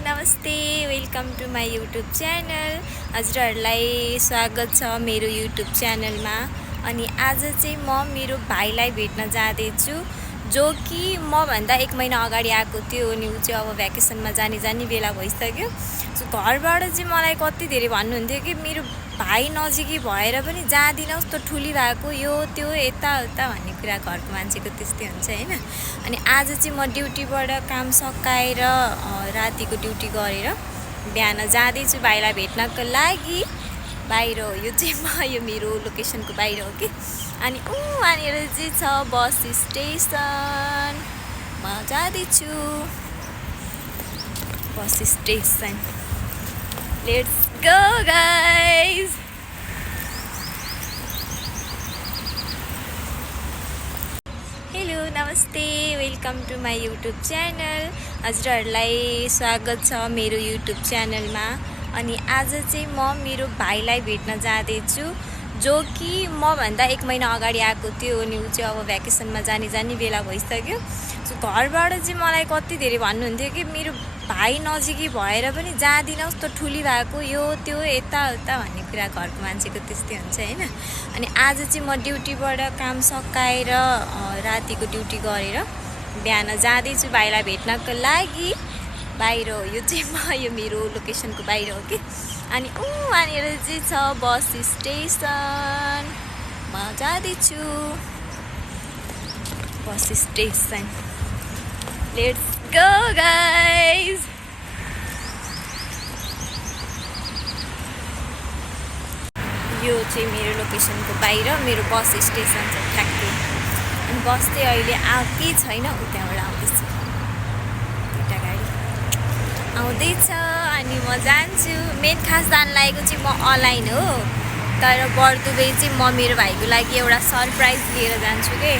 नमस्ते, welcome to my YouTube channel. हजुरहरूलाई स्वागत छ मेरो युट्युब च्यानलमा। अनि आज चाहिँ म मेरो भाइलाई भेट्न जाँदैछु, जो कि मभन्दा 1 महिना अगाडि आएको थियो। अनि ऊ चाहिँ अब भ्याकेसनमा जाने बेला भइसक्यो। सो घरबाट चाहिँ मलाई कति धेरै भन्नुहुन्थ्यो कि मेरो भाइ नजिकै भएर पनि जाँदिनस्, त ठुली भएको यो त्यो यताउता भन्ने कुरा घरको मान्छेको त्यस्तै हुन्छ हैन। अनि आज चाहिँ म ड्युटीबाट काम सकाएर रातिको ड्युटी गरेर बिहान जाँदैछु भाइलाई भेट्नको लागि। बाहिर हो यो चाहिँ यो मेरो लोकेसनको बाहिर हो कि। अनि वहाँनिर चाहिँ छ बस स्टेसन, म जाँदैछु bus station. Let's go guys. Hello नमस्ते, welcome to my YouTube channel. हजुरहरूलाई स्वागत छ मेरो युट्युब च्यानलमा। अनि आज चाहिँ म मेरो भाइलाई भेट्न जाँदैछु, जो कि मभन्दा 1 महिना अगाडि आएको थियो। अनि ऊ चाहिँ अब भ्याकेसनमा जाने बेला भइसक्यो। सो घरबाट चाहिँ मलाई कति धेरै भन्नुहुन्थ्यो कि मेरो भाइ नजिकै भएर पनि जाँदिनस्, त ठुली भएको यो त्यो यताउता भन्ने कुरा घरको मान्छेको त्यस्तै हुन्छ हैन। अनि आज चाहिँ म ड्युटीबाट काम सकाएर रातिको ड्युटी गरेर बिहान जाँदैछु भाइलाई भेट्नको लागि। बाहिर हो यो चाहिँ यो मेरो लोकेसनको बाहिर हो कि। अनि वहाँनिर चाहिँ छ बस स्टेसन, म जाँदैछु bus station. Let's go guys. यो चाहिँ मेरो लोकेसनको बाहिर मेरो बस स्टेसन छ ठ्याक्कै। अनि बस चाहिँ अहिले आएकै छैन, उ त्यहाँबाट आउँदैछ, दुईवटा गाडी आउँदैछ। अनि म जान्छु। मेन खास जान लागेको चाहिँ म अनलाइन हो, तर बर्दुबे चाहिँ म मेरो भाइको लागि एउटा सरप्राइज लिएर जान्छु के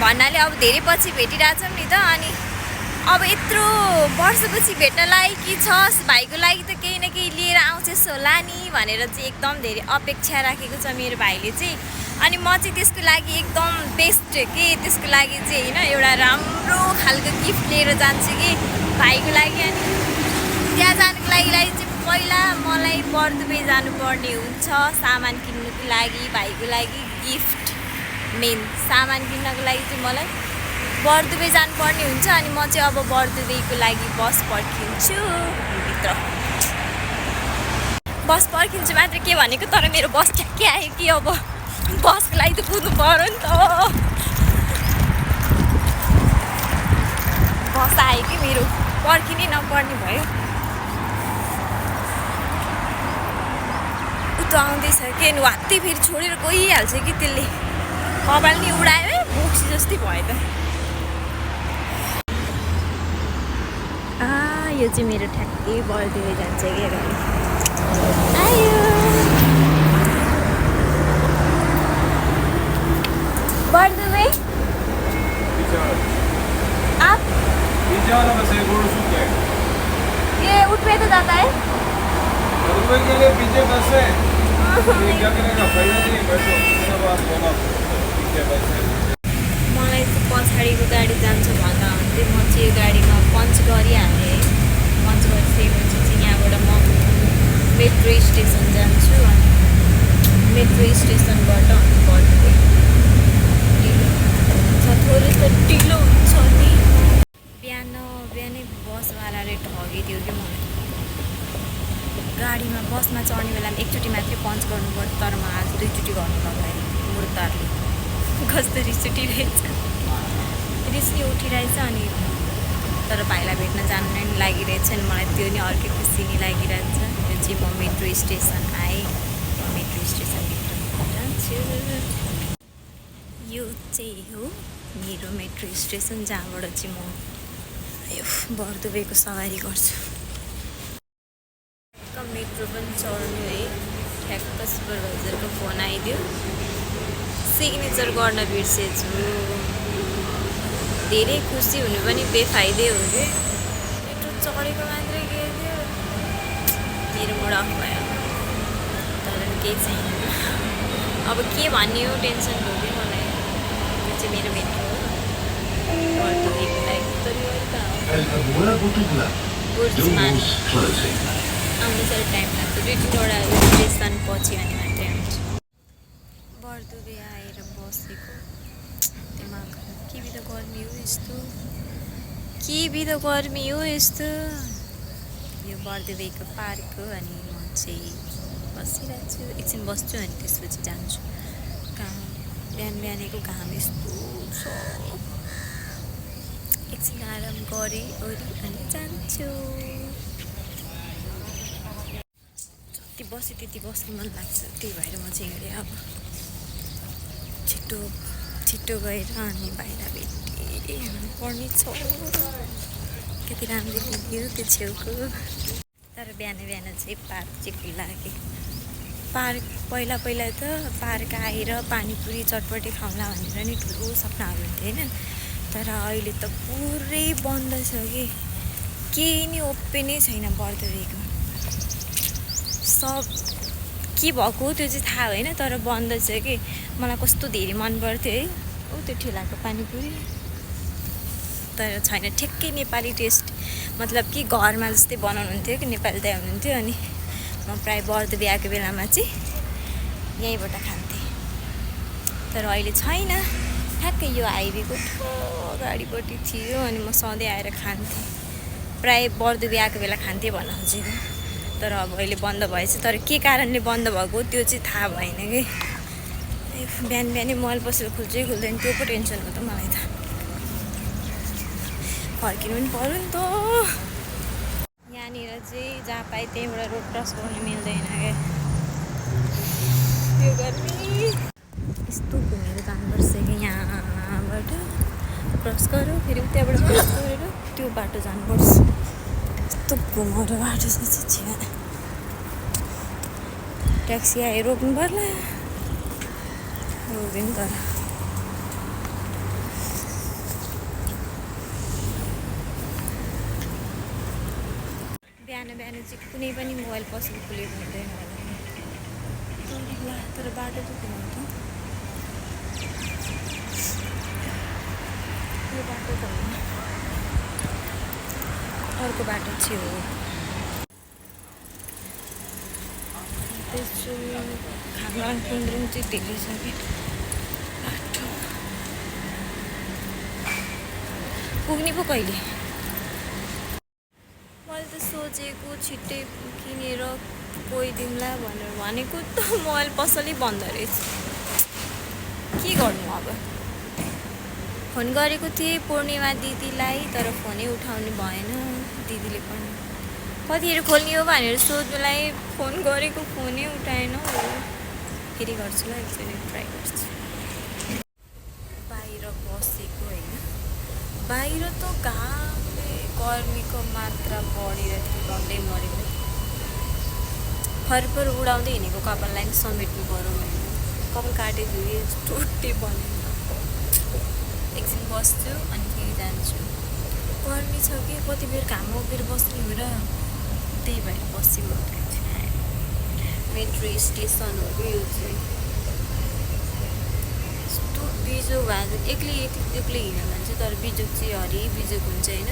भन्नाले। अब धेरै पछि भेटिरहेछौँ नि त, अनि अब यत्रो वर्षपछि भेट्न लायकी छस् भाइको लागि त केही न केही लिएर आउँछस् होला नि भनेर चाहिँ एकदम धेरै अपेक्षा राखेको छ मेरो भाइले चाहिँ। अनि म चाहिँ त्यसको लागि एकदम बेस्ट के त्यसको लागि चाहिँ होइन एउटा राम्रो खालको गिफ्ट लिएर जान्छु कि भाइको लागि। अनि त्यहाँ जानुको लागि चाहिँ पहिला मलाई बर्दुबे जानुपर्ने हुन्छ सामान किन्नुको लागि, भाइको लागि गिफ्ट। मेन सामान किन्नको लागि चाहिँ मलाई बर्दुबे जानुपर्ने हुन्छ। अनि म चाहिँ अब बर्दुबेको लागि बस पर्खिन्छु, भित्र बस पर्खिन्छु मात्र के भनेको, तर मेरो बस ठ्याक्कै आयो कि। अब बसको लागि त कुद्नु पऱ्यो नि त। बस आयो कि मेरो, पर्खिनै नपर्ने भयो। ऊ त आउँदैछ के वात्तै फेरि छोडेर गइहाल्छ कि त्यसले, कपाल नि उडायो बोक्सी जस्तै भयो त। यो चाहिँ मेरो ठ्याक्कै बर्दुबे जान्छ क्या गाडी आयो। बर्दुबे आप ये उठ पे तो जाता है। बर्दुबे के लिए पीछे बस है, क्या करेगा, फायदा नहीं, बैठो इतना बात बोला पीछे बस है। मलाई चाहिँ पछाडिको गाडी जान्छ भन्दा हुन्थ्यो, म चाहिँ यो गाडीमा पन्च गरिहालेँ। पन्च गरिसकेपछि चाहिँ यहाँबाट म मेट्रो स्टेसन जान्छु। अनि मेट्रो स्टेसनबाट अनि बर्दुबे थोरै त ढिलो हुन्छ नि। बिहानै बसवालाले ठगिदियो कि मलाई। गाडीमा बसमा चढ्ने बेलामा एकचोटि मात्रै पन्च गर्नु पर्छ, तर म आज 2चोटि गर्नु लगाएँ। मुर्तारले कस्तो रिस उठिरहेछ, रिस नि उठिरहेछ। अनि तर भाइलाई भेट्न जानु नै लागिरहेछ नि मलाई, त्यो नि अर्कै खुसी नि लागिरहेछ। यो चाहिँ म मेट्रो स्टेसन आएँ, मेट्रो स्टेसनभित्र जान्छु। यो चाहिँ हो मेरो मेट्रो स्टेसन, जहाँबाट चाहिँ म यो बर्दुबेको सवारी गर्छु। मेट्रो पनि चढ्नु है, ठ्याक्क सुपरभाइजरको फोन आइदियो, सिग्नेचर गर्न बिर्सेछु। धेरै खुसी हुनु पनि बेफाइदै हो कि। मेट्रो चढेको मात्रै के थियो, मेरो मुड अफ भयो, तर केही छैन। अब के भन्ने हो, टेन्सन भयो कि मलाई। यो चाहिँ मेरो मेट्रो हो बर्दुबेको लागि। बुर्जमान आउनु चाहिँ टाइम लाग्छ 2-3वटा स्टेसन पछि अनि मात्रै आउँछ बर्दुबे आएर बसेको दिमाग के बित्था गर्मी हो यस्तो के बित्था गर्मी हो यस्तो यो बर्दुबेको पार्क हो अनि म चाहिँ बसिरहेको छु एकछिन बस्छु अनि त्यसपछि जान्छु काम बिहानको घाम यस्तो छ एकछिन आराम गरेँ ओरी अनि जान्छु जति बसेँ त्यति बस्नु मन लाग्छ त्यही भएर म चाहिँ हिँडेँ अब छिटो गएर अनि बाहिर भेटेँ पर्ने छ कति राम्रो देखियो त्यो छेउको तर बिहान चाहिँ पार्क चाहिँ खुल्ला कि पार्क पहिला त पार्क आएर पानीपुरी चटपटी खाउँला भनेर नि ठुलो सपनाहरू हुन्थ्यो होइन तर अहिले त पुरै बन्द छ कि केही नि ओपनै छैन बर्दुबेको सब के भएको हो त्यो चाहिँ थाहा होइन तर बन्द छ कि मलाई कस्तो धेरै मन पर्थ्यो है त्यो ठेलाको पानीपुरी तर छैन ठ्याक्कै नेपाली टेस्ट मतलब कि घरमा जस्तै बनाउनुहुन्थ्यो कि नेपाली दाइ हुनुहुन्थ्यो अनि म प्रायः बर्दुबे आएको बेलामा चाहिँ यहीँबाट खान्थेँ तर अहिले छैन ठ्याक्कै यो हाइवेको अगाडिपट्टि थियो अनि म सधैँ आएर खान्थेँ प्रायः बर्दुबे आएको बेला खान्थेँ भन्न खोजेको तर अब अहिले बन्द भएछ तर के कारणले बन्द भएको त्यो चाहिँ थाहा भएन कि बिहानै मल पसेर खुल्दैन त्यो पो टेन्सन हो त मलाई त फर्किनु पनि पऱ्यो नि त यहाँनिर चाहिँ जहाँ पाएँ त्यहीँबाट रोड क्रस गर्नु मिल्दैन क्या यो गर्मी यस्तो घुमेर जानुपर्छ कि यहाँबाट क्रस गऱ्यो फेरि त्यहाँबाट क्रस गरेर त्यो बाटो जानुपर्छ यस्तो घुमेर बाटो छ ट्याक्सी आएर रोक्नु पर्ला रोक्दैन तर बिहान चाहिँ कुनै पनि मोबाइल पसल खुलेको हुँदैन होला तर बाटो चाहिँ घुमाउँथ्यो यो बाटो त होइन अर्को बाटो चाहिँ हो त्यसो खामलाङ कुन्द्रुङ चाहिँ धेरै छ कि बाटो पुग्ने पो कहिले मैले त सोचेको छिट्टै किनेर गइदिउँला भनेर भनेको त मोबाइल पसलै बन्द रहेछ के गर्नु अब फोन गरेको थिएँ पूर्णिमा दिदीलाई तर फोनै उठाउनु भएन दिदीले पनि कतिखेर खोल्ने हो भनेर सोध्नुलाई फोन गरेको फोनै उठाएन फेरि गर्छु ल एकचोटि ट्राई गर्छु बाहिर बसेको होइन बाहिर त घामले गर्मीको मात्रा बढेर थियो बन्दै मरेको फरफर उडाउँदै हिँडेको कपाललाई पनि समेट्नु पऱ्यो मैले कपाल काटेको धुएँ टुट्टै बनेन एकछिन बस्छु अनि फेरि जान्छु गर्मी छ कि कति बेर घाम उभिएर बस्ने हो र त्यही भएर बसेको मेट्रो स्टेसन हो यो चाहिँ यस्तो बिजोग भएको एक्लै हिँड्यो भने चाहिँ तर बिजोग चाहिँ हरि बिजोग हुन्छ होइन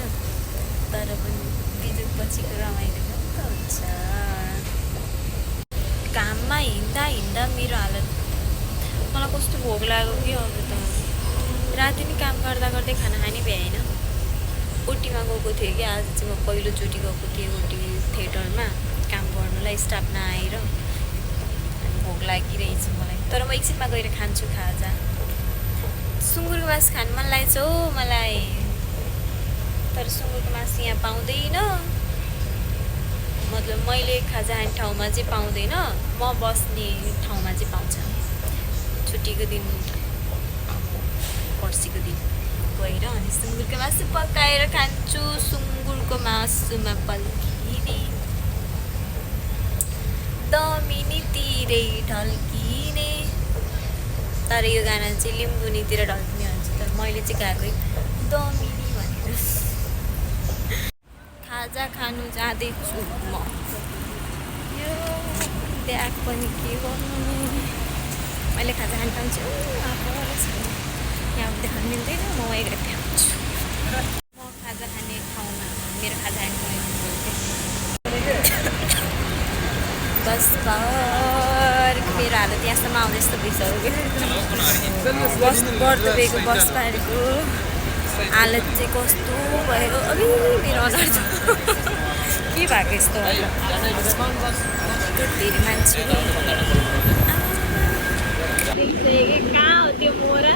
तर पनि बिजोग पछिको रमाइलो त हुन्छ घाममा हिँड्दा मेरो हालत मलाई कस्तो भोक लाग्यो कि अब त राति नै काम गर्दै खाना खाने भ्याएन ओटीमा गएको थिएँ कि आज चाहिँ म पहिलोचोटि गएको थिएँ ओटी थिएटरमा काम गर्नुलाई स्टाफ नआएर अनि भोक लागिरहेछ मलाई तर म एकछिनमा गएर खान्छु खाजा सुँगुरको मासु खानु मन लागेछ हो मलाई तर सुँगुरको मासु यहाँ पाउँदैन मतलब मैले खाजा खाने ठाउँमा चाहिँ पाउँदैन म बस्ने ठाउँमा चाहिँ पाउँछ छुट्टीको दिन पर्सिको दिन गएर अनि सुँगुरको मासु पकाएर खान्छु सुँगुरको मासुमा पल्किने दमिनी तिरै ढल्किने तर यो गाना चाहिँ लिम्बुनीतिर ढल्किने भन्छ तर मैले चाहिँ गाएकै दमिनी भनेर खाजा खानु जाँदैछु म यो ब्याग पनि के गर्नु मैले खाजा खानु पाउँछु यहाँ देखाउनु मिल्दैन म गएर खान्छु म खाजा खाने ठाउँमा मेरो खाजा खाने ठाउँ बस घर मेरो हालत यहाँसम्म आउँदै यस्तो भइसक्यो कि बस बर्दुबेको बस पारेको हालत चाहिँ कस्तो भयो अबि मेरो अनुहार के भएको यस्तो धेरै मान्छे कहाँ हो त्यो मोरा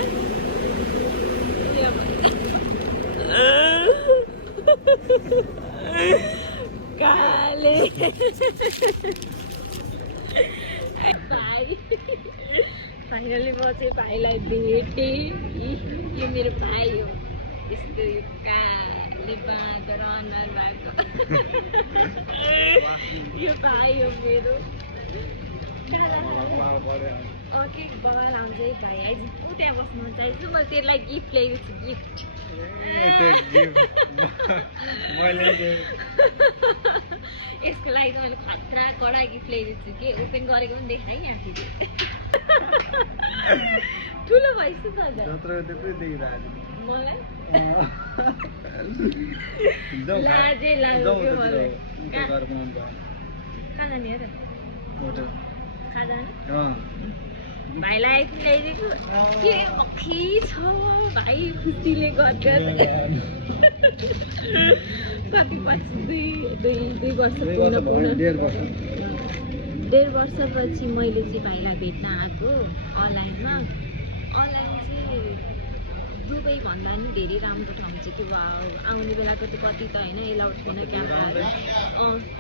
काले फाइनली म चाहिँ भाइलाई भेटेँ यो मेरो भाइ हो यस्तो यो काले बाँदर अनुहार भएको यो भाइ हो मेरो के बगाल आउँछ है भाइ आइज ऊ त्यहाँ बस्नु चाहिन्छ मैले त्यसलाई गिफ्ट ल्याएको छु गिफ्ट यसको लागि त मैले खतरा कडा गिफ्ट ल्याइदिएको छु कि ओपन गरेको पनि देखाएँ यहाँ फेरि ठुलो भइसक्यो त मलाई लाजै लाग्यो कि मलाई कहाँ जाने हो त कहाँ जाने भाइलाई आइफोन ल्याइदिएको के मक्खी छ भाइ खुसीले गर्दा कति पछि दुई वर्ष पुग्न 1.5 वर्षपछि मैले चाहिँ भाइलाई भेट्न आएको अनलाइनमा चाहिँ दुबई भन्दा पनि धेरै राम्रो ठाउँ छ कि आउने बेलाको त कति त होइन एलाउड छैन क्यामेराहरू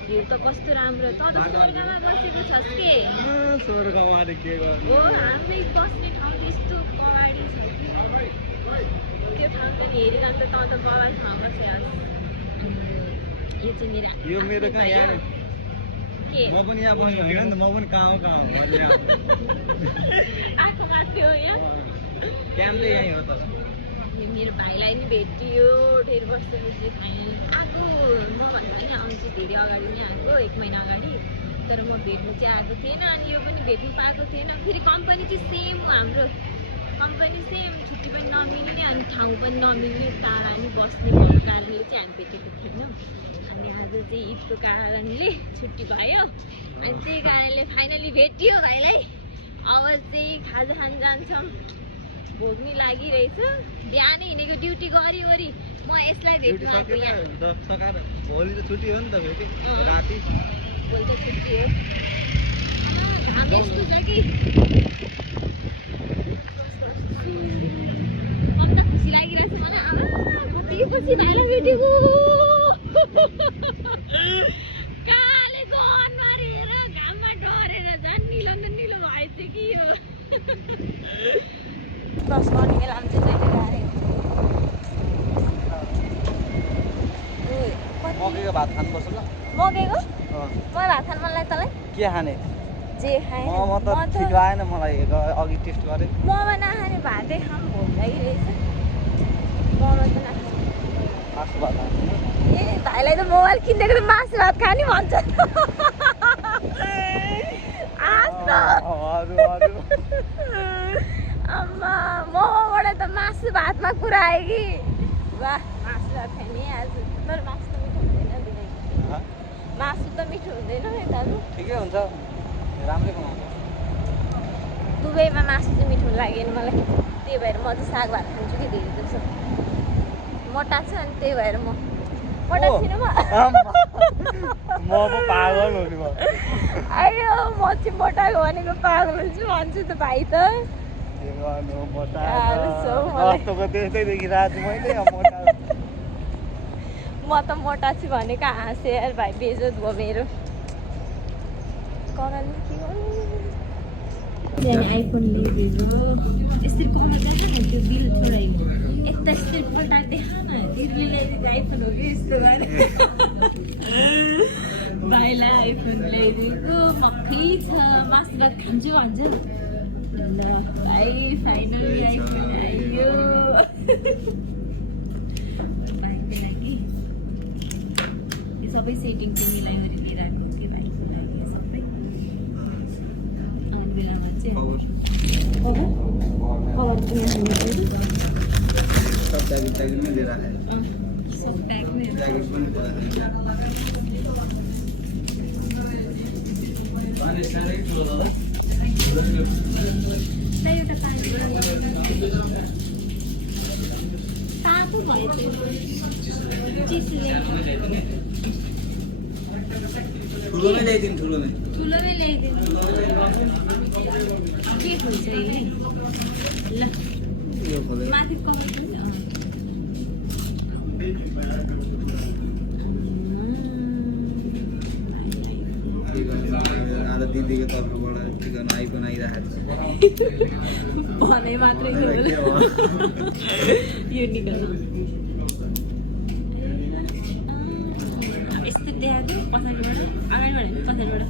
भ्यू त कस्तो राम्रो त स्वर्गमा बसेको छस् के हो हामी बस्ने ठाउँ यस्तो कवाडी छ कि त्यो ठाउँ पनि हेरिरहन्छ त कवाडी ठाउँ बसेर यो चाहिँ मेरो कहाँ यहाँ के म पनि यहाँ बस्नु होइन नि त म पनि कहाँ आएको माथि हो यहाँ क्याम्प चाहिँ यहीँ हो त मेरो भाइलाई नि भेटियो 1.5 वर्षपछि फाइनली आएको म भन्दा पनि आउँछु धेरै अगाडि नै आएको 1 महिना अगाडि तर म भेट्नु चाहिँ आएको थिएन अनि यो पनि भेट्नु पाएको थिएन फेरि कम्पनी चाहिँ सेम हो हाम्रो कम्पनी सेम छुट्टी पनि नमिल्ने अनि ठाउँ पनि नमिल्ने टाढा नि बस्ने भएको कारणले चाहिँ हामी भेटेको थिएनौँ अनि आज चाहिँ ईदको कारणले छुट्टी भयो अनि त्यही कारणले फाइनली भेटियो भाइलाई अब चाहिँ खाजा खान जान्छौँ भोग्नी लागिरहेछ बिहानै हिँडेको ड्युटी गरिवरी म यसलाई भेट्नु आएको यहाँ भोलि त छुट्टी हो नि त फेरि राति भोलि त छुट्टी हो घाम यस्तो छ कि कता खुसी लागिरहेछ मलाई कति खुसी भाइलाई भेटेको कालेको अनुहार हेरेर घाममा डरेर झन् निलो न निलो भएछ कि यो क्रस गर्ने बेलामा चाहिँ जहिले मकैको भात खानुपर्छ ल मकैको मलाई भात खानु मन लाग्यो तँलाई के खाने जे खाएँ म त ठिक लागेन मलाई अघि टेस्ट गरेँ ममा नखाने भातै खाम भोक लागिरहेछ ममा त नखाने मासु भात खाने ए भाइलाई त मोबाइल किनेको त मासु भात खाने भन्छ आम्मा मोमोबाट त मासु भातमा कुरा आयो कि वाह मासु भात खाने आज तर मासु त मिठो हुँदैन बिनाइ मासु त मिठो हुँदैन है दाजु ठिकै हुन्छ राम्रै बनाउँछ दुबईमा मासु चाहिँ मिठो लागेन मलाई त्यही भएर म चाहिँ साग भात खान्छु कि धेरै जसो मोटा छु अनि त्यही भएर म मोटा छिन म पो पागल हो नि म अयो म चाहिँ मोटाको भनेको पागल हुन्छु भन्छु त भाइ त त्यस्तै देखिरहेको छु मैले म त मोटा छु भनेको हाँसे यार भाइ बेइज्जत भयो मेरो कगालमा के गर्नु आइफोन ल्याइदियो यसरी कमा देखा न त्यो बिल छोडाइयो यता यस्तै पल्टा देखा न तिमीले ल्याइदिएको आइफोन हो कि यस्तो भएर भाइलाई आइफोन ल्याइदिएको मक्खी छ मासु भात खान्छु भन्छ ल भाइ फाइनली आइफोन आइयो भाइको लागि यो सबै सेटिङ चाहिँ मिलाइवरी लिइरहेको थियो भाइको लागि सबै आउने बेलामा चाहिँ कभर चाहिँ यहाँ सब ट्याग में दे रहा है सब ट्याग में ट्याग पनि तातो भयो चिसले ठुलोमै ल्याइदिनु ठुलोमै ठुलोमै ल्याइदिनु के खोल्छ अहिले ल यो खोले माथि कभर आज दिदीको तर्फबाट चिकन आइफोन आइरहेको भने मात्रै छ यो निकाल्नु यस्तो देखाएको पछाडिबाट अगाडिबाट पछाडिबाट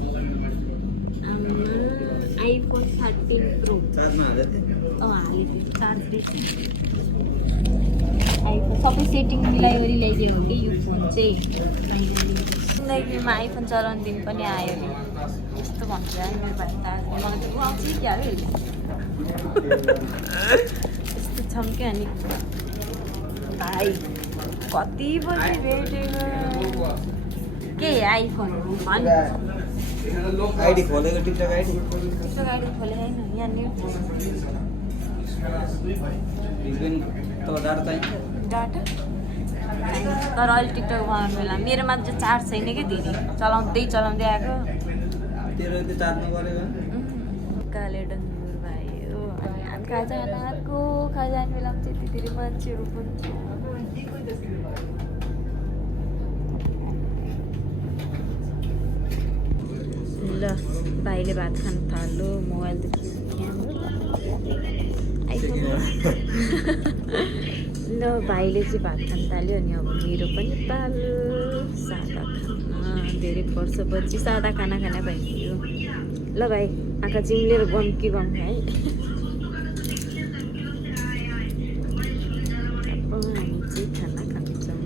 आइफोन 13 प्रो चार्जमा हालेको थिएँ हालेको चार्ज बेसी आइफोन सबै सेटिङ मिलाइवरी ल्याइदिएको कि यो फोन चाहिँ जिन्दगीमा आइफोन चलाउने दिन पनि आयो नि यस्तो भन्छ मेरो भाइ त मलाई त आउँछ क्या हो यस्तो छौँ क्या नि भाइ कति बजी भेटेको के आइफोनहरू आइडी खोलेको टिकटक आइडी त्यस्तो गाडी खोले होइन यहाँनिर तब डाटा चाहिन्छ डाटा तर अहिले टिकटक बनाउने बेला मेरोमा चाहिँ चार्ज छैन क्या धेरै चलाउँदै आएको तेरो त्यो चार्जमा गरेको काले डङ्गुर भयो अनि हामी खाजा आएको खाजा खाने बेलामा चाहिँ यति धेरै मान्छेहरू पनि ल भाइले भात खानु थाल्यो मोबाइल त ल भाइले चाहिँ भात खानु थाल्यो अनि अब मेरो पनि पालो सादा खाना धेरै वर्षपछि सादा खाना खाना भइदियो ल भाइ आँखा चिम्लेर गम कि गम है अब हामी चाहिँ खाना खान्छौँ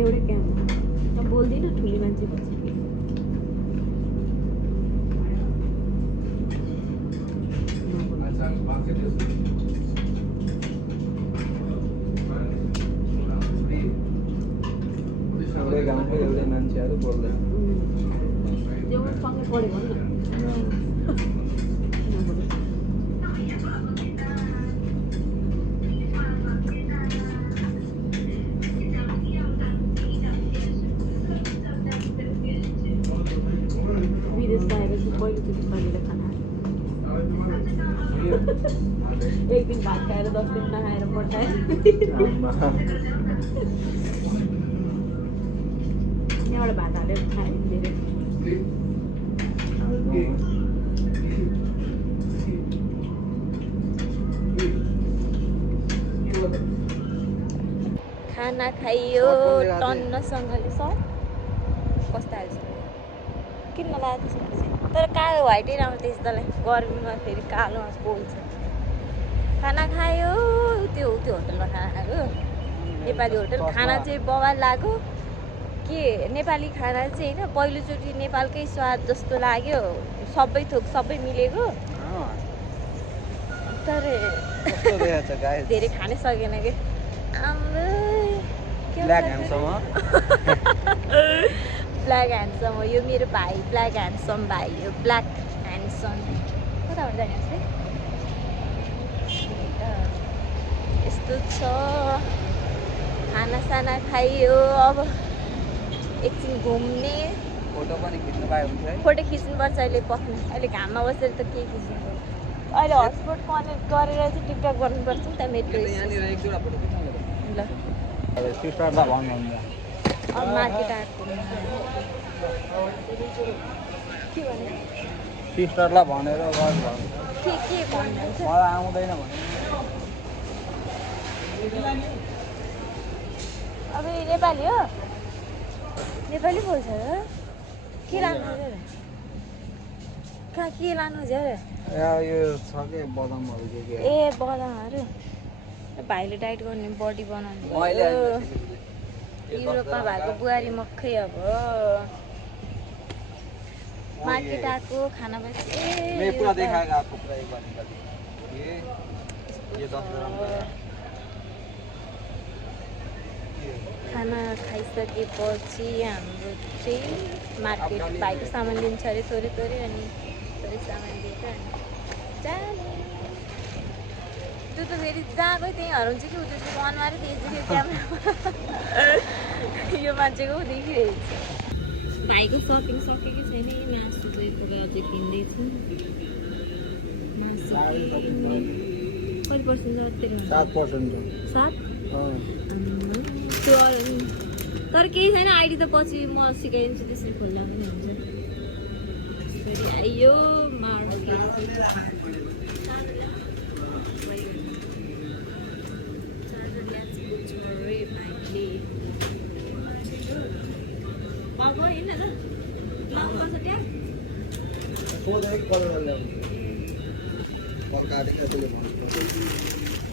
एउटै क्या म बोल्दिनँ ठुली मान्छे पछि एउटै गाउँको एउटै मान्छेहरू बोल्दैन सँगै पढ्यो भने विदेश गएर चाहिँ पहिलोचोटि शरीरले खाना एक दिन भात खाएर 10 दिन नखाएर पठाएँ यहाँबाट भात हालेर खाएँ धेरै खाना खाइयो टन्नसँगले सर कस्तो हाल्छ किन नलाएको त्यसो तर कालो व्हाइटै राम्रो त्यस्तोलाई गर्मीमा फेरि कालोमा पोल्छ खाना खायो त्यो होटलमा खाना खाएको नेपाली होटल खाना चाहिँ बवाल लाग्यो के नेपाली खाना चाहिँ होइन पहिलोचोटि नेपालकै स्वाद जस्तो लाग्यो सबै थोक सबै मिलेको तर धेरै खानै सकेन कि हाम्रो ब्ल्याक ह्यान्डसम हो यो मेरो भाइ ब्ल्याक ह्यान्डसम भाइ हो ब्ल्याक ह्यान्डसम कताबाट जाने यस्तो छ खानासाना खाइयो अब एकछिन घुम्ने फोटो पनि खिच्नु पाए हुन्छ है फोटो खिच्नुपर्छ अहिले पक्नु अहिले घाममा बसेर त के खिच्नु अहिले हटस्पट कनेक्ट गरेर चाहिँ टिकटक गर्नुपर्छ नि त मेट्रो यहाँनिर एक दुईवटा फोटो खिच्नु ल सिस्टरलाई भन्नुहुन्छ अब मार्केट आएको के भने सिस्टरलाई भनेर गर के भन्नुहुन्छ मलाई आउँदैन भने अब यो नेपाली हो नेपाली बोल्छ र के लानु कहाँ के लानु छ अरे यो छ के बदामहरू के ए बदामहरू भाइले डाइट गर्ने बडी बनाउने युरोपमा भएको बुहारी मक्खै अब मार्केट आएको खाना बस्छ मैं पूरा दिखाएगा आपको पूरा एक बार निकाल ये 10 ग्राम का है खाना खाइसकेपछि हाम्रो चाहिँ मार्केट भाइको सामान लिन्छ अरे थोरै थोरै अनि थोरै सामान लिएर अनि जाने त्यो त फेरि जहाँ गयो त्यहीँ हराउँछ कि ऊ त्यसको अनुहारै देख्छ कि क्यामेरा यो मान्छेको देखिरहेको छ भाइको सपिङ सकेको छैन यी मासु चाहिँ अझै किन्दैछु मासु कति पर्सेन्ट जति 7% 7 त्यो तर केही छैन आइडी त पछि म सिकाइदिन्छु त्यसरी खोल्दा पनि हुन्छ फेरि आइयो मार्केट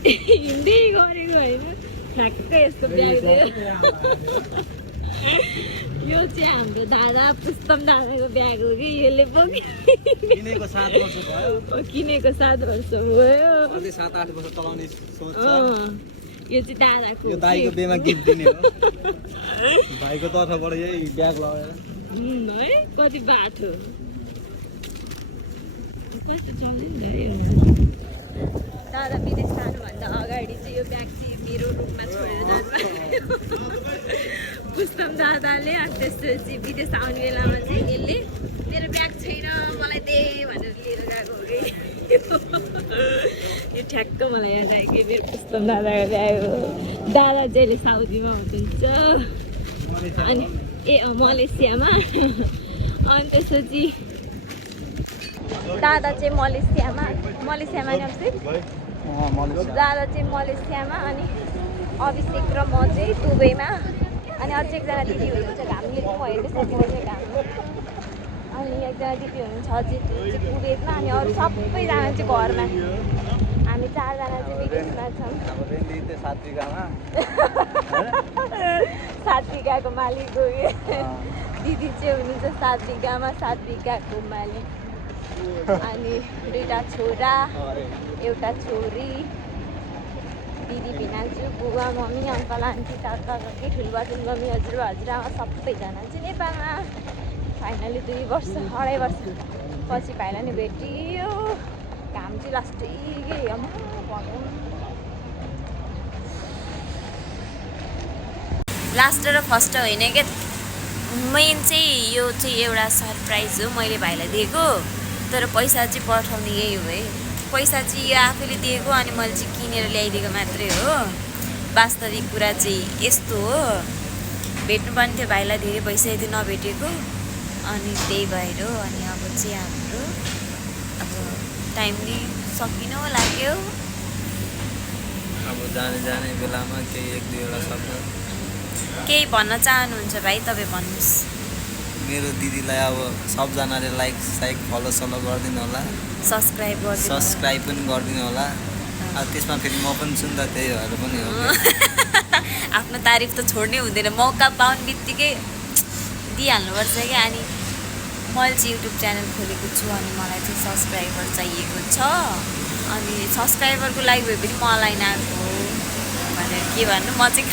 हिँड्दै गरेको होइन ठ्याक्कै यस्तो ब्याग यो चाहिँ हाम्रो दादा पुस्तम दादाको ब्याग हो कि यसले पनि किनेको 7 वर्ष भयो किनेको 7 वर्ष भयो अझै 7-8 वर्ष चलाउने सोच छ यो चाहिँ दादाको यो दाइको बेमा गिफ्ट दिने हो भाइको तर्फबाट यही ब्याग लगाएर है कति बाटो कस्तो चल्दैन दादा विदेश जानुभन्दा अगाडि चाहिँ यो ब्याग चाहिँ मेरो रुममा छोडेर जानु पुस्तम दादाले अनि त्यसपछि विदेश आउने बेलामा चाहिँ यसले मेरो ब्याग छैन मलाई दे भनेर लिएर गएको हो कि यो ठ्याक्क मलाई याद आयो कि मेरो पुस्तम दादाको ब्याग हो दादा चाहिँ अहिले साउदीमा हुनुहुन्छ अनि मलेसियामा अनि त्यसपछि दादा चाहिँ मलेसियामा नि दादा चाहिँ मलेसियामा अनि अभिषेक र म चाहिँ दुबईमा अनि अझै एकजना दिदी हुनुहुन्छ घामले म हेरिसकेको चाहिँ घाम अनि एकजना दिदी हुनुहुन्छ अझै चाहिँ कुवेतमा अनि अरू सबैजना चाहिँ घरमा हामी 4 जना चाहिँ विदेशमा छौँ सात्विकाको मालिक हो दिदी चाहिँ हुनुहुन्छ सात्विकामा सात्विकाको मालिक अनि 2टा छोरा एउटा छोरी दिदी भिनाजु बुवा मम्मी अङ्कल आन्टी काका काकी ठुलबा ठुलमम्मी हजुरबा हजुरआमा सबैजना चाहिँ नेपालमा फाइनली 2 वर्ष 2.5 वर्ष पछि भाइलाई नि भेटियो घाम चाहिँ लास्टै गयो भनौँ लास्ट र फर्स्ट होइन क्या मेन चाहिँ यो चाहिँ एउटा सरप्राइज हो मैले भाइलाई दिएको तर पैसा चाहिँ पठाउने यही हो है पैसा चाहिँ यो आफैले दिएको अनि मैले चाहिँ किनेर ल्याइदिएको मात्रै हो वास्तविक कुरा चाहिँ यस्तो हो भेट्नुपर्ने थियो भाइलाई धेरै पैसा यदि नभेटेको अनि त्यही भएर हो अनि अब चाहिँ हाम्रो अब टाइमली सकिन लाग्यो अब जाने बेलामा केही 1-2 शब्द केही भन्न चाहनुहुन्छ भाइ तपाईँ भन्नुहोस् मेरो दिदीलाई अब सबजनाले लाइक फलो गरिदिनु होला सब्सक्राइब पनि गरिदिनु होला अब त्यसमा फेरि म पनि छु नि त त्यही भएर पनि हो आफ्नो तारिफ त छोड्नै हुँदैन मौका पाउने बित्तिकै दिइहाल्नुपर्छ क्या अनि मैले चाहिँ युट्युब च्यानल खोलेको छु अनि मलाई चाहिँ सब्सक्राइबर चाहिएको छ अनि सब्सक्राइबरको लागि भए पनि मलाई नआएको भनेर के भन्नु म चाहिँ